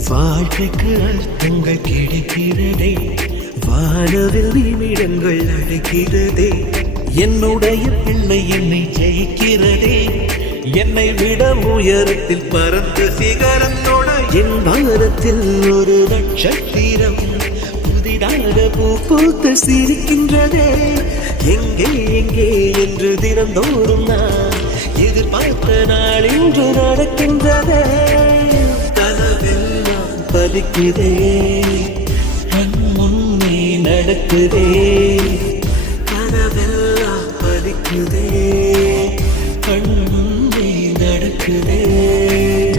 வாழ்க்கைக்கு அர்த்தங்கள் கிடைக்கிறதே, வானவில் நிமிடங்கள் அழைக்கிறதே, என்னுடைய பிள்ளை என்னை ஜெயிக்கிறதே, என்னை விட உயரத்தில் பறந்து சிகரத்தோட என் வாரத்தில் ஒரு நட்சத்திரம் புதிதாக பூ பூத்து சிரிக்கின்றதே, எங்கே எங்கே என்று தினந்தோறும் நான் எதிர்பார்த்த நாள் இன்று நடக்கின்றதே, கனவெல்லாம் பலிக்குதே, கண் முன்னே நடக்குதே, கனவெல்லாம் பலிக்குதே, கண் முன்னே நடக்குதே.